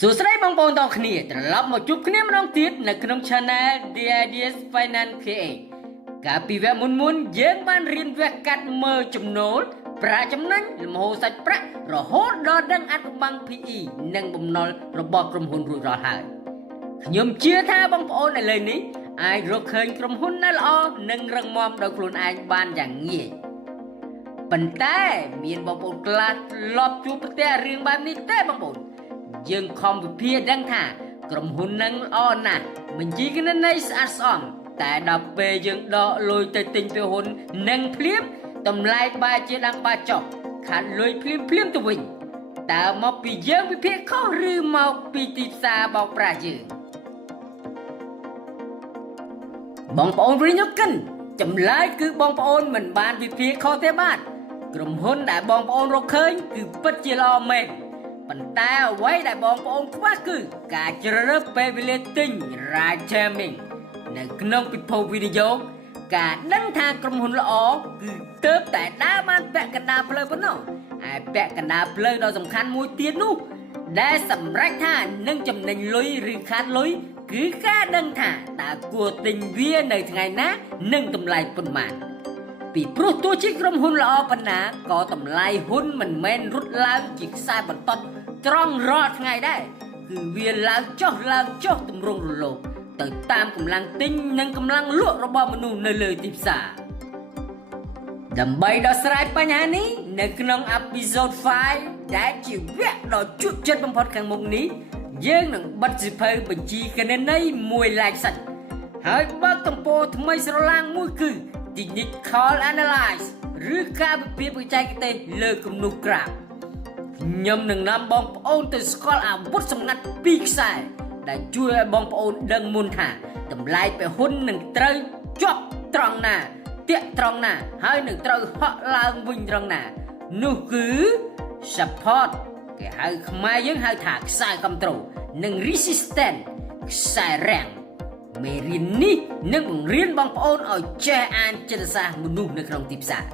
សួស្តីបងប្អូនទាំងគ្នាត្រឡប់មកជួបគ្នាម្ដងទៀតនៅក្នុង Channel The Ideas Finance KA កាលពីវគ្គមុនយើងបានរៀនវគ្គកាត់មើលចំណូលប្រាក់ចំណេញលំហូរសាច់ប្រាក់រហូតដល់ដឹងអត្ថប័ណ្ណ PE និងបំណុលរបស់ក្រុមហ៊ុនរួចរាល់ហើយខ្ញុំជឿថាបងប្អូនឥឡូវនេះអាចរកឃើញក្រុមហ៊ុនដែលល្អនិងរឹងមាំដោយខ្លួនឯងបានយ៉ាងងាយប៉ុន្តែមានបងប្អូនខ្លះធ្លាប់ជួបប្រទះរឿងបែបនេះទេបងប្អូនយើងខំវិភាគដឹងថាក្រុមហ៊ុននឹងល្អណាស់បញ្ជីគណនេយ្យស្អាតស្អំតែដល់ពេលយើងដកលុយទៅទិញពីហ៊ុននឹងភ្លាមតម្លៃបែរជាដាំងបាចុះខាត់លុយភ្លាមទៅវិញតើមកពីយើងវិភាគខុសឬមកពីទីផ្សារបោកប្រាស់យើងបងប្អូនវិញ្ញាកិនចម្លើយគឺបងប្អូនមិនបានវិភាគខុសទេបាទក្រុមហ៊ុនដែលបងប្អូនរកឃើញគឺពិតជាល្អមែនប៉ុន្តែអ្វីដែលបងប្អូនខ្វះគឺការជ្រើសរើសពេលវេលាទិញ right timing នៅក្នុងពិភពវិនិយោគការដឹងថាក្រុមហ៊ុនល្អគឺទើបតែដើរបានពាក់កណ្ដាលផ្លូវប៉ុណ្ណោះហើយពាក់កណ្ដាលផ្លូវដ៏សំខាន់មួយទៀតនោះដែលសម្រេចថានឹងចំណេញលុយឬខាតលុយគឺការដឹងថាតើគួរទិញវានៅថ្ងៃណានិងតម្លៃប៉ុន្មានពីព្រោះទោះជាក្រុមហ៊ុនល្អប៉ុណ្ណាក៏តម្លៃហ៊ុនមិនមែនរត់ឡើងជាខ្សែបន្ទាត់ត្រង់រាល់ថ្ងៃដែរគឺវាឡើងចុះទម្រង់រលកទៅតាមកម្លាំងទិញនិងកម្លាំងលក់របស់មនុស្សនៅលើទីផ្សារដើម្បីដោះស្រាយបញ្ហានេះនៅក្នុងអេពីសូត5ដែលជាវគ្គដ៏ជក់ចិត្តបំផុតខាងមុខនេះយើងនឹងបិទសៀវភៅបញ្ជីគណនេយ្យមួយឡែកសាច់ហើយបើកទំព័រថ្មីស្រឡាងមួយគឺ Technical Analyze ឬការវិភាគបច្ចេកទេសលើគំនូសក្រាហ្វខ្ញុំនឹងនាំបងប្អូនទៅស្គាល់អាវុធសម្ងាត់ពីរខ្សែដែលជួយឲ្យបងប្អូនដឹងមុនថាតម្លៃពហុននឹងត្រូវជាប់ត្រង់ណាតាក់ត្រង់ណាហើយនឹងត្រូវហក់ឡើងវិញត្រង់ណានោះគឺ support គេហៅខ្មែរយើងហៅថាខ្សែគ្រប់ត្រូលនិង resistance ខ្សែរាំងមេរៀននេះនឹងបង្រៀនបងប្អូនឲ្យចេះអានចិត្តសាស្ត្រមនុស្សនៅក្នុងទីផ្សារ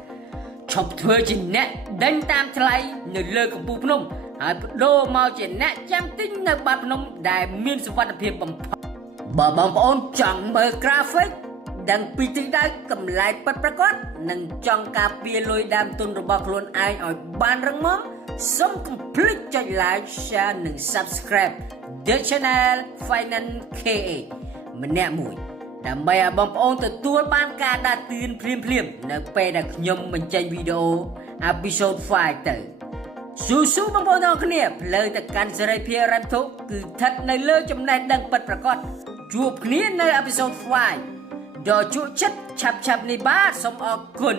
ឈប់ធ្វើជាអ្នកដេញតាមថ្លៃនៅលើកំពូលភ្នំហើយបដូរមកជាអ្នកចាំទិញនៅបាតភ្នំដែលមានសុវត្ថិភាពបំផុតបើបងប្អូនចង់មើល graphic ដឹងពីទិសដៅកម្លាយពិតប្រាកដនិងចង់ការពារលុយដើមទុនរបស់ខ្លួនឯងឲ្យបានរឹងមាំសូមកុំភ្លេចចុច like share និង subscribe The Channel Finance KA ម្នាក់មួយដើម្បីឲ្យបងប្អូនទទួលបានការដាស់តឿនភ្លាមនៅពេលដែលខ្ញុំបញ្ចេញវីដេអូ episode 5 ទៅស៊ូបងប្អូនទាំងគ្នាផ្លូវទៅកាន់សេរីភាពរ៉ាំធុគឺស្ថិតនៅលើចំណេះដឹងពិតប្រាកដជួបគ្នានៅ episode 5ដ៏ជក់ចិត្តឆាប់នេះបាទសូមអរគុណ